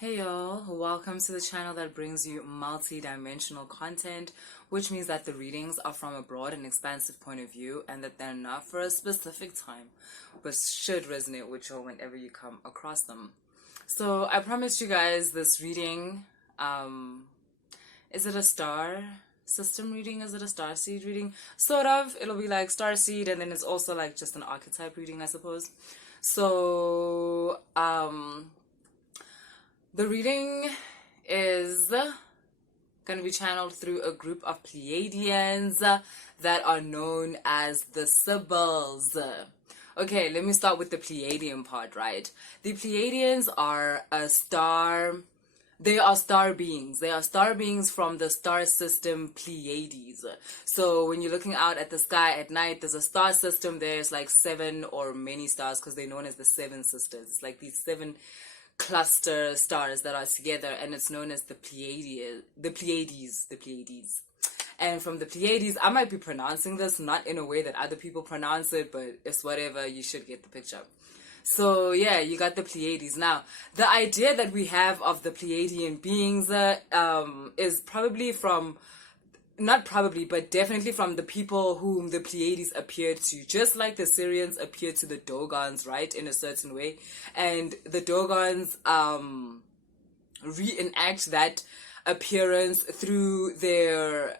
Hey y'all, welcome to the channel that brings you multi-dimensional content, which means that the readings are from a broad and expansive point of view and that they're not for a specific time, but should resonate with you whenever you come across them. So I promised you guys this reading. Is it a star system reading? Is it a star seed reading? Sort of. It'll be like star seed, and then it's also like just an archetype reading, I suppose. So, the reading is going to be channeled through a group of Pleiadians that are known as the Sybles. Okay, let me start with the Pleiadian part, right? The Pleiadians are they are star beings. They are star beings from the star system Pleiades. So when you're looking out at the sky at night, there's a star system. There's like 7 or many stars because they're known as the 7 sisters. It's like these 7 cluster stars that are together, and it's known as the Pleiades. And from the Pleiades, I might be pronouncing this not in a way that other people pronounce it, but it's whatever. You should get the picture. So yeah, you got the Pleiades. Now, the idea that we have of the Pleiadian beings is probably from, not probably, but definitely from the people whom the Pleiades appeared to, just like the Syrians appeared to the Dogons, right, in a certain way. And the Dogons reenact that appearance through their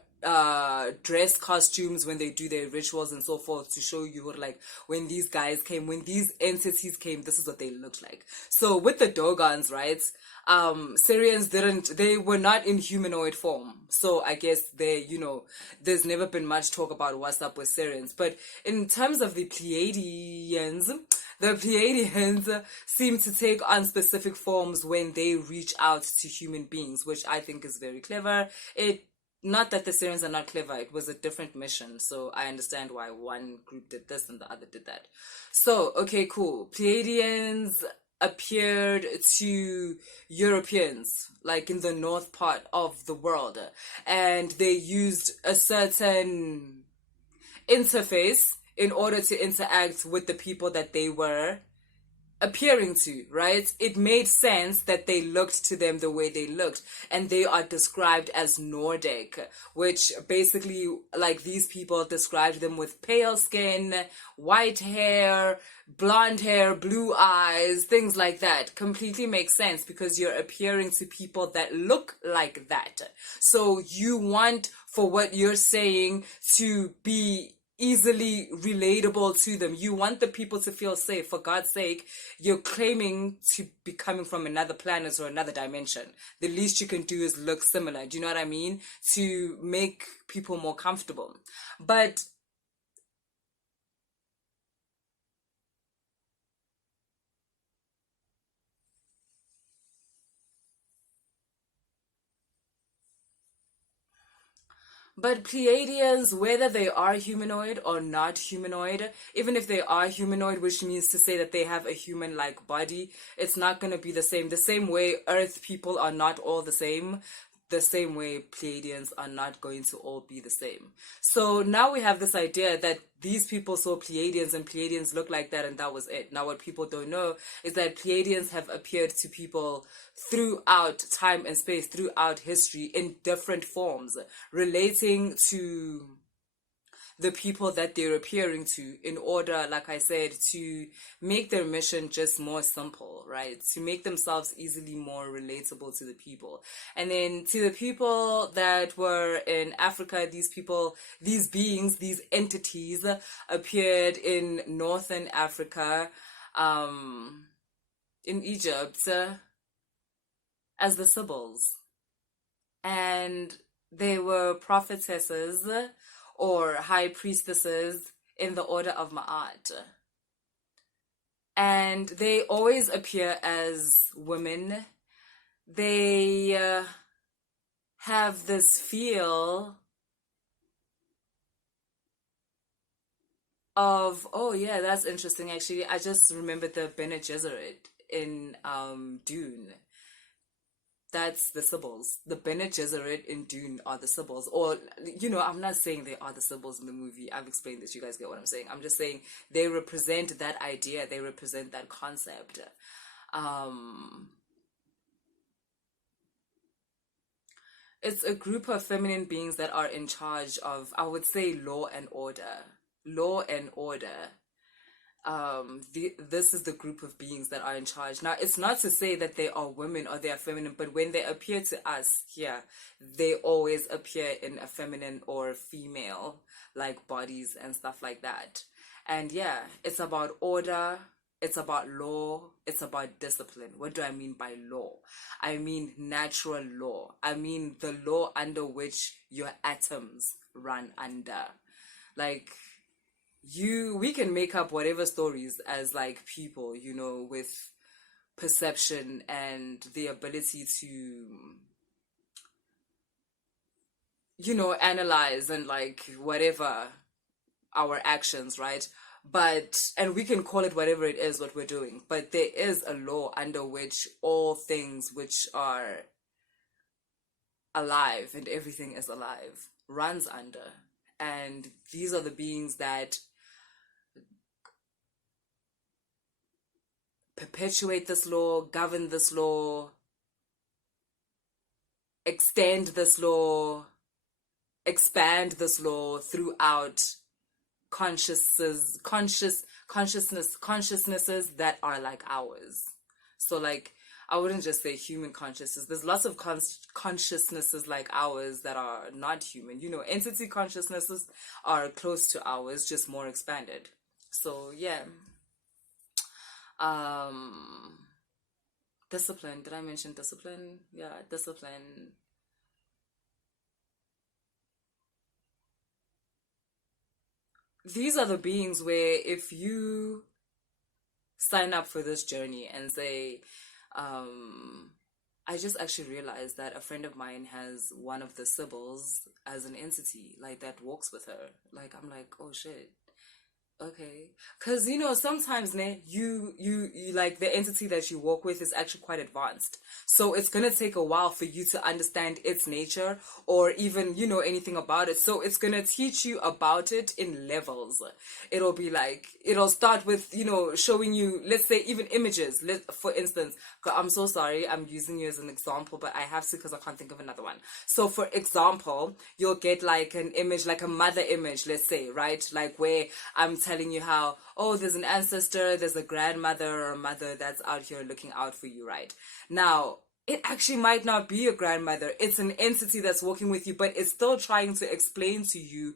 dress costumes when they do their rituals and so forth, to show you like when these entities came, this is what they looked like. So with the Dogons, right, Syrians they were not in humanoid form. So I guess there's never been much talk about what's up with Syrians. But in terms of the Pleiadians seem to take on specific forms when they reach out to human beings, which I think is very clever. Not that the Syrians are not clever, it was a different mission, so I understand why one group did this and the other did that. So, okay, cool. Pleiadians appeared to Europeans, like in the north part of the world, and they used a certain interface in order to interact with the people that they were appearing to, right? It made sense that they looked to them the way they looked, and they are described as Nordic, which basically, like, these people described them with pale skin, white hair, blonde hair, blue eyes, things like that. Completely makes sense because you're appearing to people that look like that. So you want for what you're saying to be easily relatable to them. You want the people to feel safe. For God's sake, you're claiming to be coming from another planet or another dimension. The least you can do is look similar. Do you know what I mean? To make people more comfortable. But Pleiadians, whether they are humanoid or not humanoid, even if they are humanoid, which means to say that they have a human-like body, it's not going to be the same. The same way Earth people are not all the same way Pleiadians are not going to all be the same. So now we have this idea that these people saw Pleiadians and Pleiadians look like that, and that was it. Now what people don't know is that Pleiadians have appeared to people throughout time and space, throughout history, in different forms, relating to the people that they're appearing to, in order, like I said, to make their mission just more simple, right? To make themselves easily more relatable to the people. And then to the people that were in Africa, these beings, these entities appeared in northern Africa, in Egypt, as the Sybles. And they were prophetesses or high priestesses in the order of Ma'at. And they always appear as women. They have this feel of, oh yeah, that's interesting actually. I just remembered the Bene Gesserit in Dune. That's the Sybles. The Bene Gesserit in Dune are the Sybles. Or, I'm not saying they are the Sybles in the movie. I've explained this. You guys get what I'm saying. I'm just saying they represent that idea. They represent that concept. It's a group of feminine beings that are in charge of, I would say, law and order. Law and order. This is the group of beings that are in charge. Now, it's not to say that they are women or they are feminine, but when they appear to us here, they always appear in a feminine or female like bodies and stuff like that. And yeah, it's about order, it's about law, it's about discipline. What do I mean by law? I mean natural law. I mean the law under which your atoms run under. Like, we can make up whatever stories as like people, you know, with perception and the ability to, you know, analyze and like whatever our actions, right? But, and we can call it whatever it is what we're doing, but there is a law under which all things which are alive and everything is alive runs under. And these are the beings that perpetuate this law, govern this law, extend this law, expand this law throughout consciousnesses that are like ours. So like, I wouldn't just say human consciousness. There's lots of consciousnesses like ours that are not human. You know, entity consciousnesses are close to ours, just more expanded. So yeah. Discipline. Did I mention discipline? Yeah, discipline. These are the beings where if you sign up for this journey and say, I just actually realized that a friend of mine has one of the Sybles as an entity, like that walks with her. Like, I'm like, oh shit. Okay, because you know sometimes you like the entity that you work with is actually quite advanced, so it's gonna take a while for you to understand its nature or even you know anything about it. So it's gonna teach you about it in levels. It'll be like it'll start with you know showing you, let's say, even images. For instance, I'm so sorry I'm using you as an example, but I have to because I can't think of another one. So for example, you'll get like an image, like a mother image, let's say, right? Like where I'm telling you how, oh, there's an ancestor, there's a grandmother or a mother that's out here looking out for you, right? Now, it actually might not be a grandmother. It's an entity that's working with you, but it's still trying to explain to you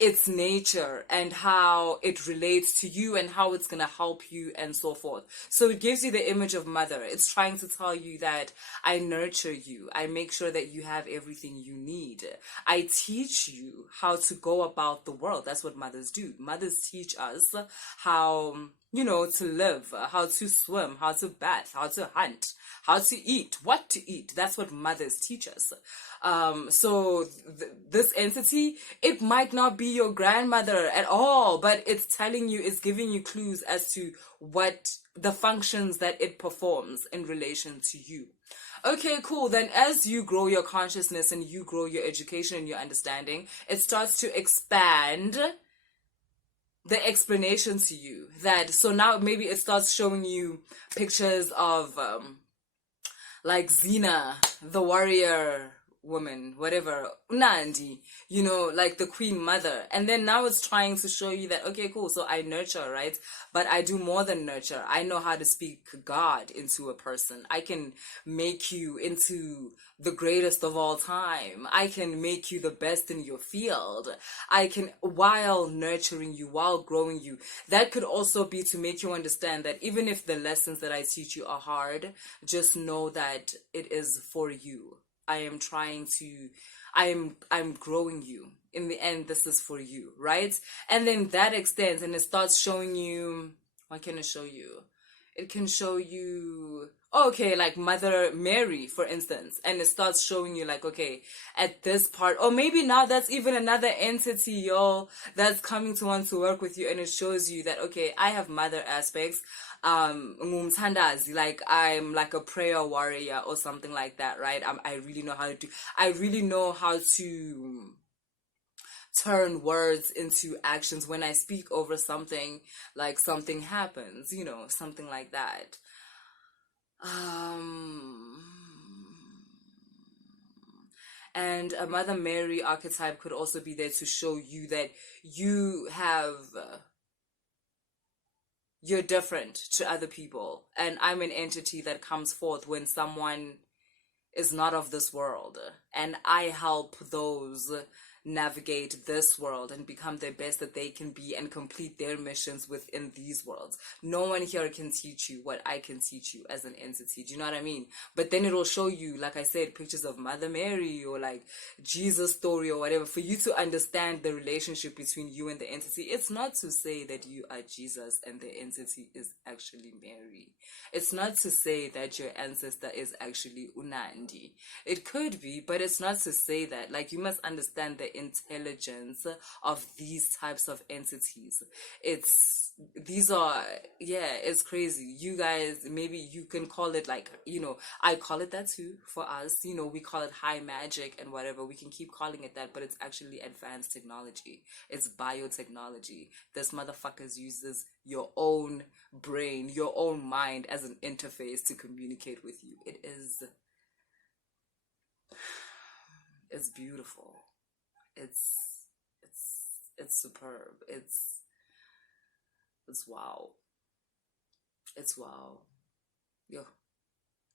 its nature and how it relates to you and how it's going to help you and so forth. So it gives you the image of mother. It's trying to tell you that I nurture you. I make sure that you have everything you need. I teach you how to go about the world. That's what mothers do. Mothers teach us how, you know, to live, how to swim, how to bath, how to hunt, how to eat, what to eat. That's what mothers teach us. So this entity, it might not be your grandmother at all, but it's telling you, it's giving you clues as to what the functions that it performs in relation to you. Okay, cool. Then as you grow your consciousness and you grow your education and your understanding, it starts to expand the explanation to you. That so now maybe it starts showing you pictures of like Xena, the warrior woman, whatever, Nandi, you know, like the queen mother. And then now it's trying to show you that, okay, cool, so I nurture, right? But I do more than nurture. I know how to speak God into a person. I can make you into the greatest of all time. I can make you the best in your field. I can, while nurturing you, while growing you. That could also be to make you understand that even if the lessons that I teach you are hard, just know that it is for you. I'm growing you. In the end, this is for you, right? And then that extends and it starts showing you, what can it show you? It can show you, okay, like Mother Mary, for instance, and it starts showing you like, okay, at this part, or maybe now that's even another entity, y'all, that's coming to want to work with you, and it shows you that, okay, I have mother aspects, like I'm like a prayer warrior or something like that, right? I really know how to turn words into actions. When I speak over something, like something happens, you know, something like that. And a Mother Mary archetype could also be there to show you that you have you're different to other people, and I'm an entity that comes forth when someone is not of this world, and I help those navigate this world and become the best that they can be and complete their missions within these worlds. No one here can teach you what I can teach you as an entity. Do you know what I mean? But then it'll show you, like I said, pictures of Mother Mary or like Jesus story or whatever, for you to understand the relationship between you and the entity. It's not to say that you are Jesus and the entity is actually Mary. It's not to say that your ancestor is actually Unandi. It could be, but it's not to say that. Like, you must understand the intelligence of these types of entities. It's crazy. You guys, maybe you can call it like, I call it that too for us. We call it high magic and whatever. We can keep calling it that, but it's actually advanced technology. It's biotechnology. This motherfuckers uses your own brain, your own mind as an interface to communicate with you. It's beautiful. It's superb. It's wow. It's wow. Yo,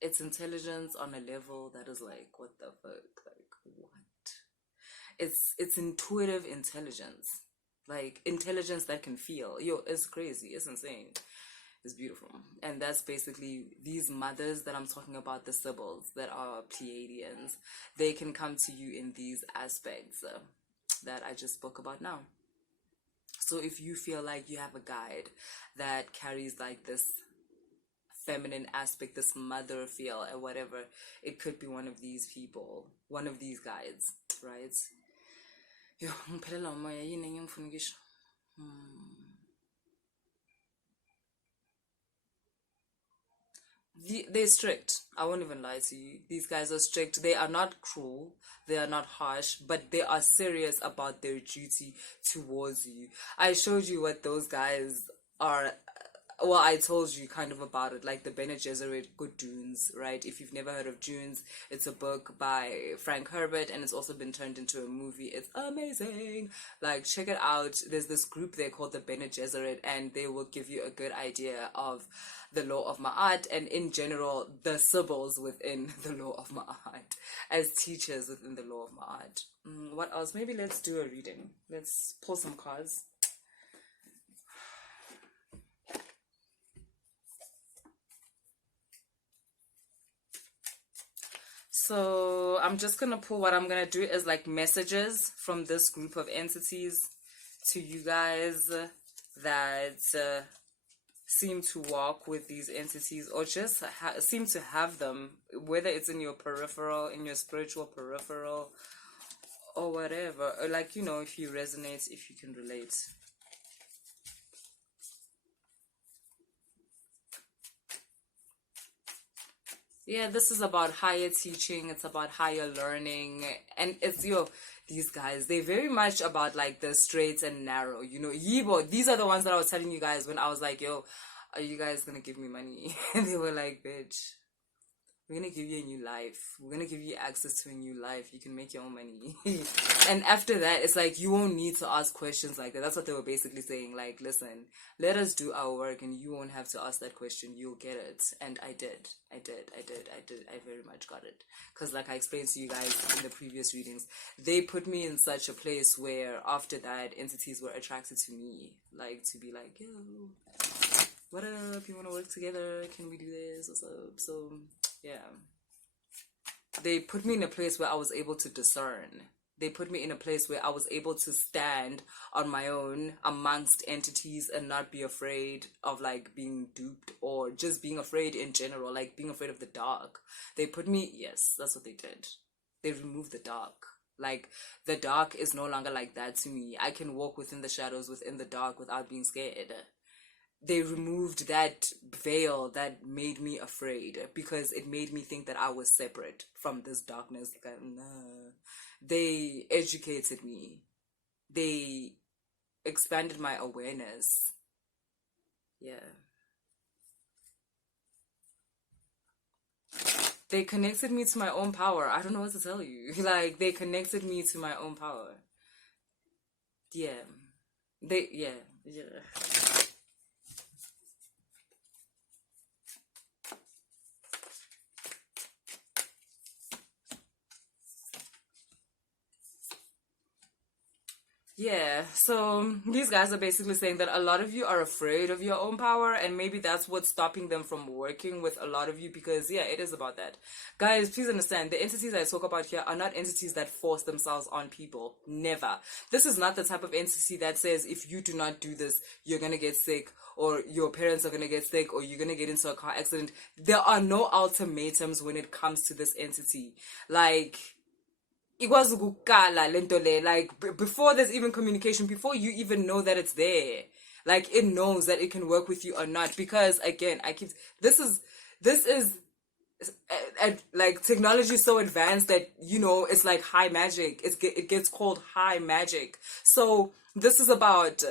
it's intelligence on a level that is like, what the fuck? Like, what? It's intuitive intelligence. Like, intelligence that can feel. Yo, it's crazy. It's insane. It's beautiful. And that's basically these mothers that I'm talking about, the Sybles that are Pleiadians. They can come to you in these aspects that I just spoke about now. So if you feel like you have a guide that carries like this feminine aspect, this mother feel or whatever, it could be one of these people, one of these guides, right? Yo, they're strict. I won't even lie to you. These guys are strict. They are not cruel. They are not harsh, but they are serious about their duty towards you. I showed you what those guys are. Well, I told you kind of about it, like the Bene Gesserit Good Dunes, right? If you've never heard of Dunes, it's a book by Frank Herbert, and it's also been turned into a movie. It's amazing. Like, check it out. There's this group there called the Bene Gesserit, and they will give you a good idea of the law of Ma'at, and in general, the Sybles within the law of Ma'at, as teachers within the law of Ma'at. What else? Maybe let's do a reading. Let's pull some cards. So I'm just going to pull, what I'm going to do is like messages from this group of entities to you guys that seem to walk with these entities, or just seem to have them, whether it's in your peripheral, in your spiritual peripheral, or whatever. Or like, if you resonate, if you can relate. Yeah, this is about higher teaching. It's about higher learning. And it's, these guys, they're very much about like the straight and narrow, Yibo. These are the ones that I was telling you guys when I was like, yo, are you guys going to give me money? And they were like, bitch, we're going to give you a new life. We're going to give you access to a new life. You can make your own money. And after that, it's like, you won't need to ask questions like that. That's what they were basically saying. Like, listen, let us do our work and you won't have to ask that question. You'll get it. And I did. I very much got it. Because like I explained to you guys in the previous readings, they put me in such a place where after that, entities were attracted to me. Like, to be like, yo, what up? You want to work together? Can we do this? What's up? So, yeah. They put me in a place where I was able to discern. They put me in a place where I was able to stand on my own amongst entities and not be afraid of like being duped, or just being afraid in general, like being afraid of the dark. They put me, yes, that's what they did. They removed the dark. Like, the dark is no longer like that to me. I can walk within the shadows, within the dark, without being scared. They removed that veil that made me afraid, because it made me think that I was separate from this darkness. Like, nah. They educated me. They expanded my awareness. Yeah. They connected me to my own power. I don't know what to tell you. Like, they connected me to my own power. Yeah. Yeah. Yeah, so these guys are basically saying that a lot of you are afraid of your own power, and maybe that's what's stopping them from working with a lot of you, because, yeah, it is about that. Guys, please understand, the entities I talk about here are not entities that force themselves on people. Never. This is not the type of entity that says, if you do not do this, you're gonna get sick, or your parents are gonna get sick, or you're gonna get into a car accident. There are no ultimatums when it comes to this entity. Like, ikwazi ukukala lento le, like before there's even communication, before you even know that it's there, like it knows that it can work with you or not, because again, this is like technology is so advanced that, you know, it's like high magic. It gets called high magic. So this is about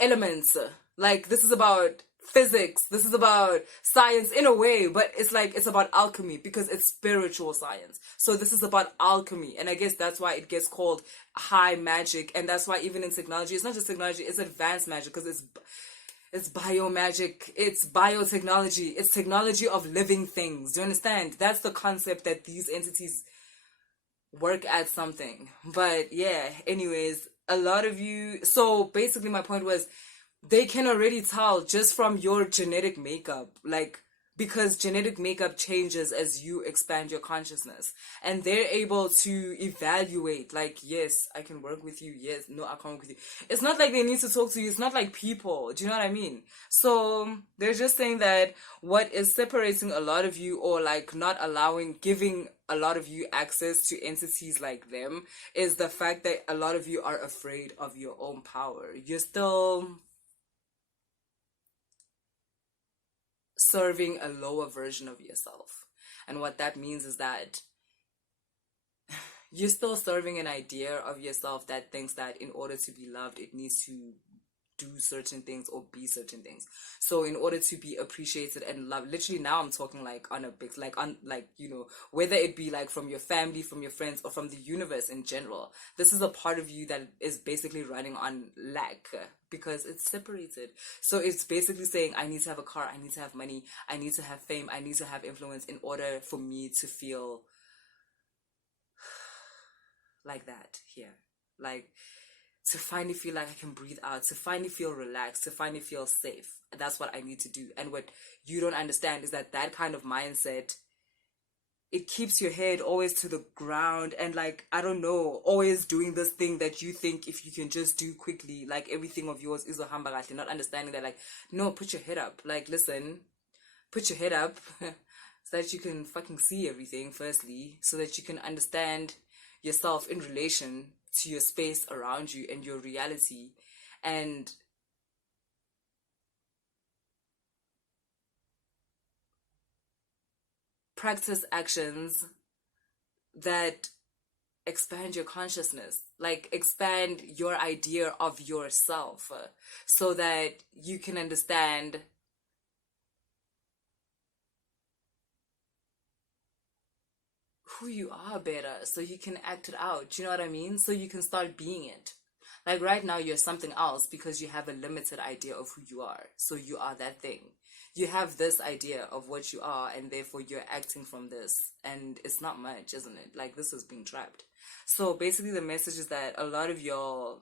elements. Like, this is about physics. This is about science in a way, but it's like, it's about alchemy because it's spiritual science. So this is about alchemy. And I guess that's why it gets called high magic. And that's why even in technology, it's not just technology, it's advanced magic, because it's biomagic, it's biotechnology, it's technology of living things. Do you understand? That's the concept, that these entities work at something. But yeah, anyways, a lot of you, so basically my point was, they can already tell just from your genetic makeup, like, because genetic makeup changes as you expand your consciousness, and they're able to evaluate, like, yes, I can work with you, yes, no, I can't work with you. It's not like they need to talk to you. It's not like people. Do you know what I mean? So they're just saying that what is separating a lot of you, or like not giving a lot of you access to entities like them, is the fact that a lot of you are afraid of your own power. You're still serving a lower version of yourself. And what that means is that you're still serving an idea of yourself that thinks that in order to be loved, it needs to do certain things or be certain things. So in order to be appreciated and loved, literally now I'm talking like on a big, like on, like, you know, whether it be like from your family, from your friends, or from the universe in general, this is a part of you that is basically running on lack, because it's separated. So it's basically saying, I need to have a car, I need to have money, I need to have fame, I need to have influence in order for me to feel like that here. Like, to finally feel like I can breathe out, to finally feel relaxed, to finally feel safe. That's what I need to do. And what you don't understand is that that kind of mindset, it keeps your head always to the ground, and like, I don't know, always doing this thing that you think if you can just do quickly, like everything of yours is a hambagatle, not understanding that, like, no, put your head up. Like, listen, put your head up so that you can fucking see everything, firstly, so that you can understand yourself in relation to your space around you and your reality, and practice actions that expand your consciousness, like expand your idea of yourself, so that you can understand who you are better, so you can act it out. Do you know what I mean? So you can start being it. Like, right now you're something else because you have a limited idea of who you are. So you are that thing. You have this idea of what you are, and therefore you're acting from this. And it's not much, isn't it? Like, this is being trapped. So basically the message is that a lot of y'all,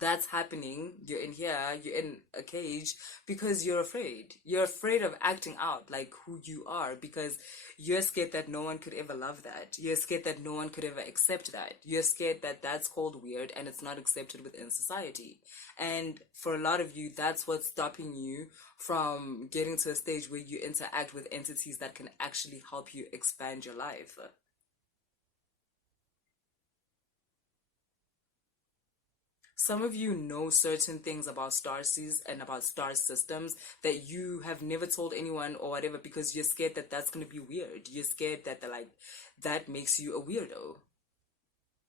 that's happening. You're in here, you're in a cage because you're afraid. You're afraid of acting out like who you are, because you're scared that no one could ever love that. You're scared that no one could ever accept that. You're scared that that's called weird and it's not accepted within society. And for a lot of you, that's what's stopping you from getting to a stage where you interact with entities that can actually help you expand your life. Some of you know certain things about starseeds and about star systems that you have never told anyone or whatever, because you're scared that that's going to be weird. You're scared that that makes you a weirdo.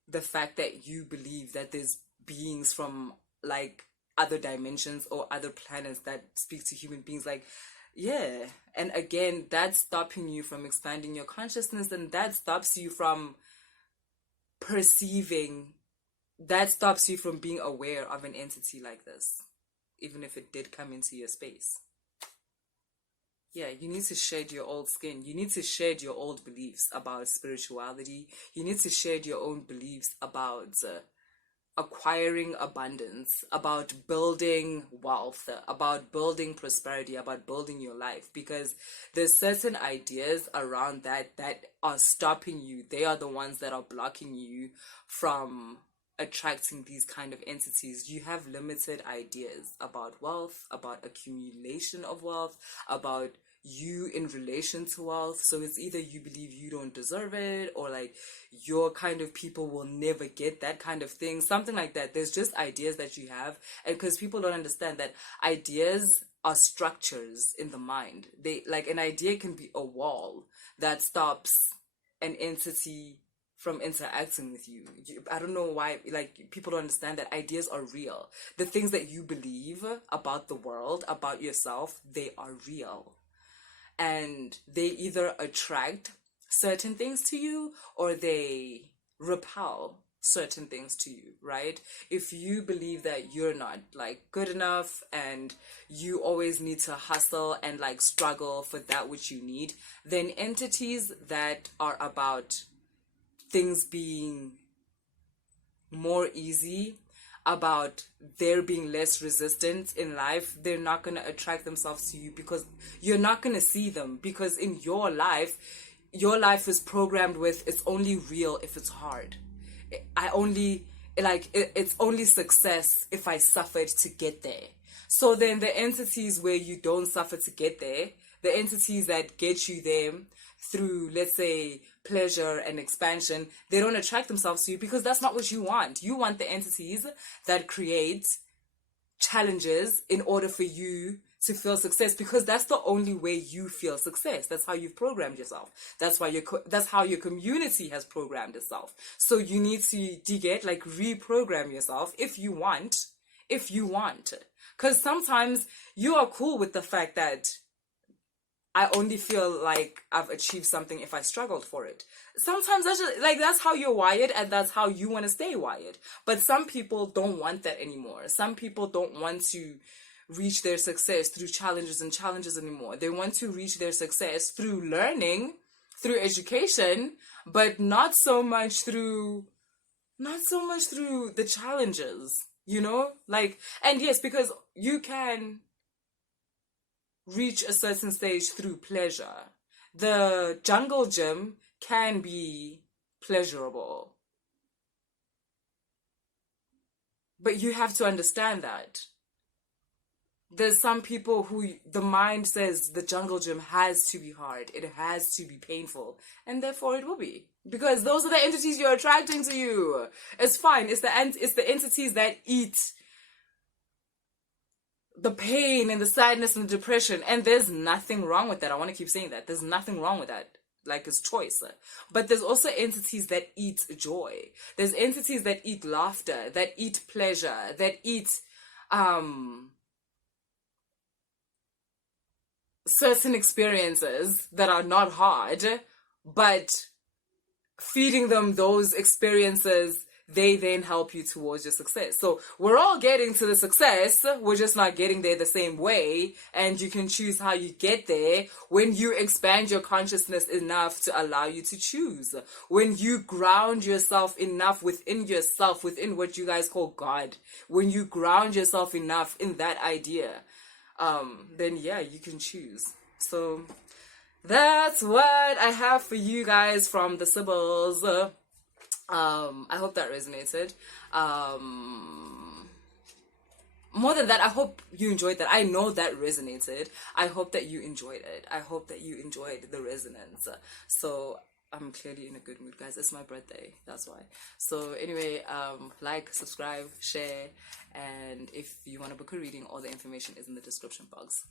The fact that you believe that there's beings from like other dimensions or other planets that speak to human beings, like, Yeah. And again, that's stopping you from expanding your consciousness, and that stops you from perceiving, that stops you from being aware of an entity like this, even if it did come into your space. Yeah, you need to shed your old skin. You need to shed your old beliefs about spirituality. You need to shed your own beliefs about acquiring abundance, about building wealth, about building prosperity, about building your life, because there's certain ideas around that are stopping you. They are the ones that are blocking you from attracting these kind of entities. You have limited ideas about wealth, about accumulation of wealth, about you in relation to wealth. So it's either you believe you don't deserve it, or like your kind of people will never get that kind of thing, something like that. There's just ideas that you have, and because people don't understand that ideas are structures in the mind. They, like, an idea can be a wall that stops an entity from interacting with you. I don't know why, like, people don't understand that ideas are real. The things that you believe about the world, about yourself, they are real. And they either attract certain things to you or they repel certain things to you, right? If you believe that you're not like good enough and you always need to hustle and like struggle for that which you need, then entities that are about things being more easy, about there being less resistance in life, they're not going to attract themselves to you, because you're not going to see them, because in your life is programmed with, it's only real if it's hard. It's only success if I suffered to get there. So then the entities where you don't suffer to get there, the entities that get you there through, let's say, pleasure and expansion, they don't attract themselves to you, because that's not what you want. You want the entities that create challenges in order for you to feel success, because that's the only way you feel success. That's how you've programmed yourself. That's how your community has programmed itself. So you need to reprogram yourself if you want. Because sometimes you are cool with the fact that I only feel like I've achieved something if I struggled for it. Sometimes that's just, like, that's how you're wired, and that's how you want to stay wired. But some people don't want that anymore. Some people don't want to reach their success through challenges anymore. They want to reach their success through learning, through education, but not so much through the challenges, you know? Like, and yes, because you can reach a certain stage through pleasure. The jungle gym can be pleasurable, but you have to understand that there's some people who the mind says the jungle gym has to be hard, it has to be painful, and therefore it will be, because those are the entities you're attracting to you. It's fine. It's the entities that eat the pain and the sadness and the depression, and there's nothing wrong with that. I want to keep saying that there's nothing wrong with that. Like, it's choice. But there's also entities that eat joy. There's entities that eat laughter, that eat pleasure, that eat certain experiences that are not hard, but feeding them those experiences, they then help you towards your success. So we're all getting to the success, we're just not getting there the same way, and you can choose how you get there when you expand your consciousness enough to allow you to choose. When you ground yourself enough within yourself, within what you guys call God, when you ground yourself enough in that idea, then yeah, you can choose. So that's what I have for you guys from the Sybles. I hope that resonated. More than that, I hope you enjoyed that. I know that resonated. I hope that you enjoyed it. I hope that you enjoyed the resonance. So I'm clearly in a good mood, guys. It's my birthday, that's why. So anyway, like, subscribe, share, and if you want to book a reading, all the information is in the description box.